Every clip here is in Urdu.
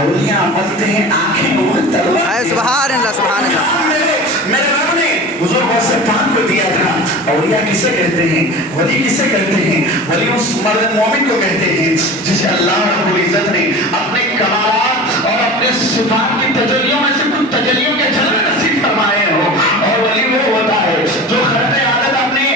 اولیاء بنتے ہیں آنکھیں اے سبحان اللہ سبحان اللہ. میرے رب نے حضور غوث پاک کو دیا تھا. اولیاء کسے کہتے ہیں؟ ولی کسے کہتے ہیں؟ ولی اس مرد مومن کو کہتے ہیں جسے اللہ رب العزت نے اپنے کمالات اور اپنے صفات کی تجلیوں میں سے کچھ تجلیوں کے جلوے نصیب فرمائے ہو. اور ولی وہ ہوتا ہے جو خرد عادت اپنے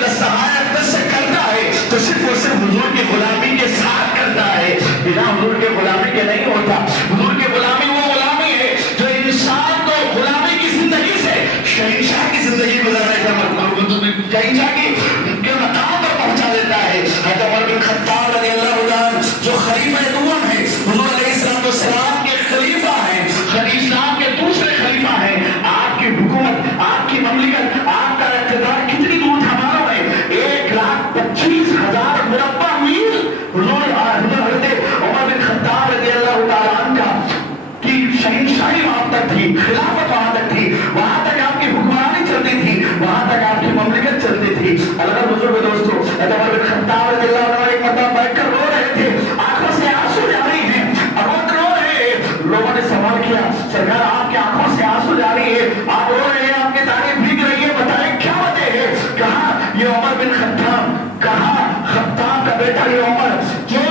دستہائے اقدس سے کرتا ہے تو صرف اور صرف حضور کی غلامی کے ساتھ کرتا ہے، بنا حضور کے غلامی کے نہیں ہوتا. حضور کے غلامی وہ غلامی ہے جو انسان کو غلامی کی زندگی سے شہنشاہ کی زندگی گزارنے کا مطلب شہنشاہ کے مقام پر پہنچا دیتا ہے. حضرت عمر بن خطاب رضی اللہ عنہ جو خلیفہ دوم ہے، حضور علیہ السلام کے خلیفہ ہیں، اسلام کے دوسرے خلیفہ ہیں. آپ کی حکومت، آپ کی مملکت، آپ کا اقتدار کتنی دور تھا معلوم ہے؟ 1,25,000 مربع میل حضور حضرت عمر بن خطاب رضی اللہ تعالیٰ عنہ کی شہنشاہی وہاں تک تھی، خلافت وہاں تک تھی، وہاں تک آپ کی حکمرانی چلتی تھی، وہاں تک آپ کی مملکت چلتی تھی. اللہ بزرگ دوستو، عمر بن خطاب رضی اللہ عنہ ایک مرتبہ بیٹھ کر رو رہے تھے، آنکھوں سے آنسو جاری ہیں، اب وہ رو رہے ہیں. لوگوں نے سوال کیا، سرکار آپ کی آنکھوں سے آنسو جاری ہے، آپ رو رہے ہیں، آپ کی تعریف بھیگ رہی ہے، بتائیں کیا وجہ ہے؟ کہا یہ عمر بن خطاب، کہا خطاب کا بیٹا یہ عمر جو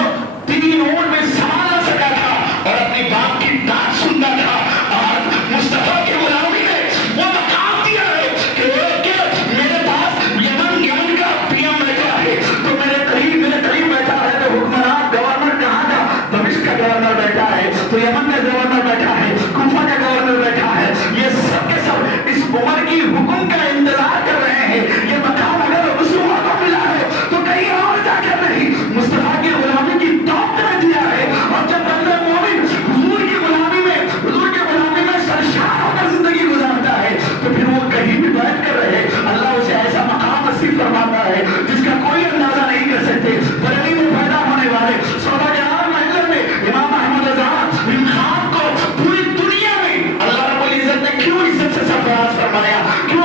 3 اونٹ میں سما نہ سکا تھا اور اپنی باپ کی بات سنتا تھا، اور مصطفیٰ کی غلامی نے وہ مقام دیا ہے کہ میرے پاس یمن کا پی ایم بیٹھا ہے تو میرے قریب بیٹھا ہے، تو حکمران گورنر کہاں کا؟ دمشق کا گورنر بیٹھا ہے، تو یمن کا گورنر بیٹھا ہے، کوفہ کا گورنر بیٹھا ہے. یہ سب کے سب اس عمر کی حکم کا انتظار کر رہے ہیں. یہ مقام اگر اس عمر کو ملا ہے تو کہیں اور جا کر نہیں، مصطفیٰ کی غلامی کی توقع میں دیا ہے. اور جب بندہ مومن حضور کی غلامی میں سرشار ہو کر زندگی گزارتا ہے تو پھر وہ کہیں بھی بیٹھ کر رہے، اللہ اسے ایسا مقام نصیب فرماتا ہے جس کا کوئی اندازہ نہیں کر سکتے. بریلی میں پیدا ہونے والے سوداگر محلے میں امام احمد رضا خان کو پوری دنیا میں اللہ رب العزت نے کیوں عزت سے سرفراز فرمایا؟ کیوں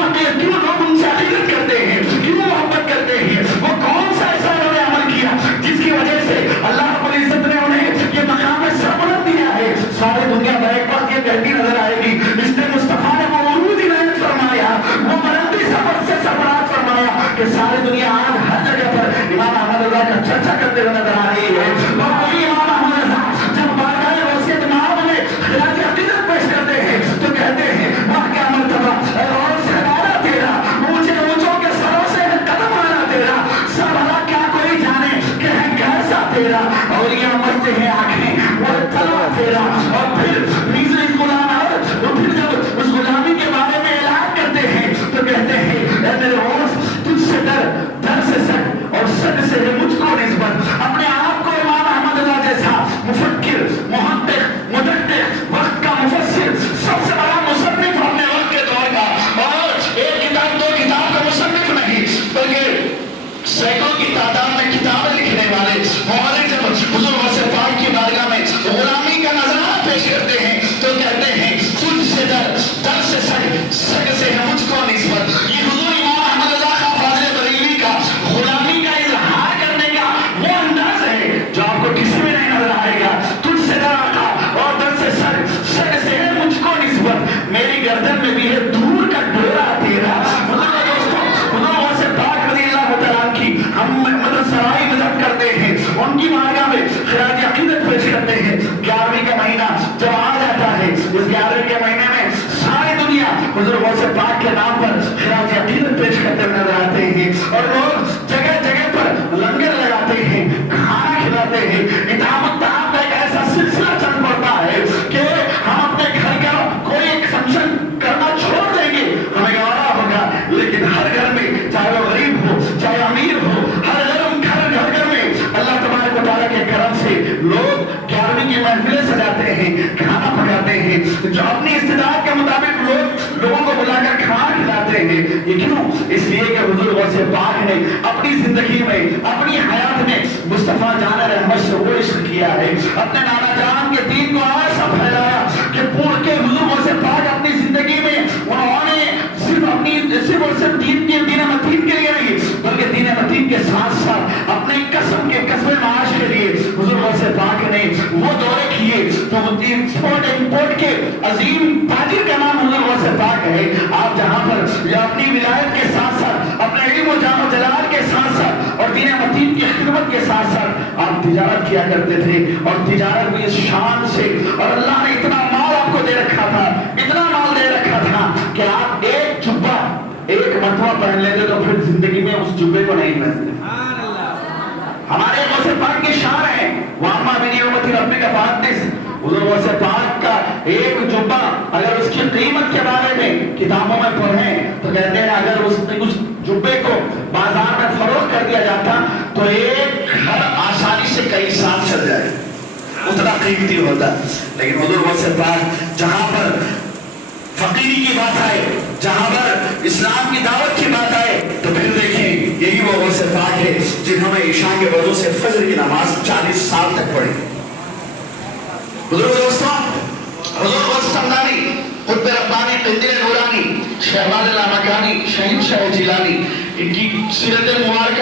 لوگ ان سے عقیدت کرتے ہیں، کیوں محبت کرتے ہیں؟ وہ کون سا ایسا انہوں نے عمل کیا جس کی وجہ سے اللہ رب العزت نے انہیں یہ مقام سربلند دیا ہے؟ ساری دنیا بیک وقت یہ کہتی نظر آئے گی اس نے مصطفیٰ نے وہ عروج عنایت فرمایا، وہ بلندی سفر سے سرفراز فرمایا کہ ساری دنیا آج ہر جگہ پر امام احمد رضا کا چرچا کرتے ہوئے نظر آ رہی ہے. اور وہی امام احمد رضا جب بارگاہ وصیت مآب میں خراج عقیدت پیش کرتے ہیں تو کہتے ہیں واہ کیا مرتبہ اور سہارا تیرا، اونچے اونچوں کے سروں سے قدم آنا تیرا، سب بھلا کیا کوئی جانے کہ ہے کیسا تیرا، اولیاء مرتے ہیں آنکھیں اور تلوا تیرا. اور پھر نیزے غلام اور پھر جب اس غلامی کے بارے میں اعلان کرتے ہیں تو کہتے ہیں اے میرے ہوش تجھ سے در سے سٹ اور سٹ سے ہے مجھ کو نسبت. اپنے آپ کو امام احمد رضا جیسا مفکر، محقق، مدقق، وقت کا مفسر، سب سے بڑا مصنف اپنے وقت کے دور کا، اور ایک کتاب 2 کتاب کا مصنف نہیں بلکہ سینکڑوں کی تعداد میں کتابیں لکھنے والے ہمارے جب حضور غوث پاک کی بارگاہ میں غلامی کا نظارہ پیش کرتے ہیں تو کہتے ہیں تجھ سے در سے سگ سے ہے مجھ کو نسبت. یہ حضور امام احمد رضا خان فاضل بریلوی کا غلامی کا اظہار کرنے کا وہ انداز ہے جو آپ کو کسی میں نہیں نظر آئے گا. تجھ سے در آقا اور در سے سگ سے ہے مجھ کو نسبت، میری گردن میں بھی ہے دور کا ڈورا تیرا. ہم مدد سرائی مدد کرتے ہیں، ان کی بارگاہ میں خراج عقیدت پیش کرتے ہیں. 11ویں کا مہینہ جب آ جاتا ہے، اس 11ویں کے مہینے میں ساری دنیا حضور غوث پاک کے نام پر خراج عقیدت پیش کرتے ہوئے نظر آتے ہیں. اور لوگ جگہ جگہ پر لنگر لگاتے ہیں، کھانا کھلاتے ہیں. اطعام الطعام کا ایک ایسا سلسلہ چل پڑتا ہے کہ ہم اپنے گھر کا کوئی ایک فنکشن کرنا چھوڑ دیں گے، ہمیں گوارا ہوگا، لیکن ہر گھر میں چاہے وہ غریب ہو چاہے امیر ہو، ہر گھر میں اللہ تبارک و تعالیٰ کے کرم سے لوگ 11ویں کی محفلیں سجاتے ہیں، کھانا پکاتے ہیں، جو اپنی استطاعت کے مطابق لوگوں کو بلا کر کھانا کھلاتے ہیں. یہ کیوں؟ اس لیے کہ حضور غوث پاک نے اپنی زندگی میں، اپنی حیات میں مصطفیٰ جان رحمت سے وہ عشق کیا ہے، اپنے نانا جان کے دین کو ایسا پھیلایا کہ پور کے حضور غوث پاک اپنی زندگی میں انہوں نے صرف اور صرف دین متین کے لیے نہیں بلکہ دین متین کے ساتھ ساتھ اپنے قسم معاش کے لیے حضور غوث پاک نے وہ دورے کیے تو ایکسپورٹ امپورٹ کے عظیم تاجر کا نام حضور غوث پاک ہے. آپ جہاں پر یا اپنی ولایت کے ساتھ ساتھ اپنے علم و جاہ و جلال کے ساتھ ساتھ اور دین متین کی خدمت کے ساتھ ساتھ آپ تجارت کیا کرتے تھے, اور تجارت بھی اس شان سے, اور اللہ نے اتنا مال آپ کو دے رکھا تھا, اتنا مال دے رکھا تھا کہ آپ ایک جبہ ایک مرتبہ پہن لیتے تو پھر زندگی میں اس جبے کو نہیں پہنتے. ہمارے غوث پاک کی شان ہے, وَأَمَّا بِنِعْمَتِ رَبِّكَ فَحَدِّثْ. حضور غوث پاک کا ایک جبہ اگر اس کی قیمت کے بارے میں کتابوں میں پڑھیں تو کہتے ہیں اگر اس جبے کو بازار میں فروخت کر دیا جاتا تو ایک گھر آسانی سے کئی سال چل جائے, اتنا قیمتی ہوتا. لیکن حضور غوث پاک جہاں پر فقیری کی بات آئے, جہاں پر اسلام کی دعوت کی بات آئے تو پھر دیکھیں یہی وہ غوث پاک ہے جنہوں نے عشاء کے وضو سے فجر کی نماز 40 سال تک پڑھی. بزرگ دوستوں, حضور غوث سمدانی, قطب ربانی, قندیل نورانی, شہباز لامکانی, شہین شاہ جیلانی, ان کی سیرت مبارکہ